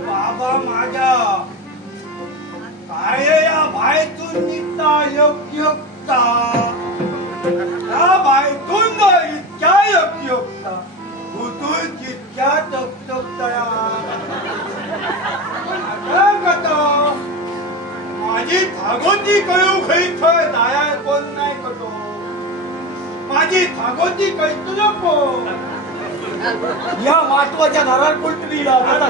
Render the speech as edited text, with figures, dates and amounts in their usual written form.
बाबा माझ्या काय या बायतून निघता योग्यता या बायतून इतक्या योग्यता भूतून जितक्या तकतकतया माझी थागोती कळू खैथ दाया कोण नाही कटो माझी थागोती कैतू नको या महत्वाच्या दारात कुलटलीला आता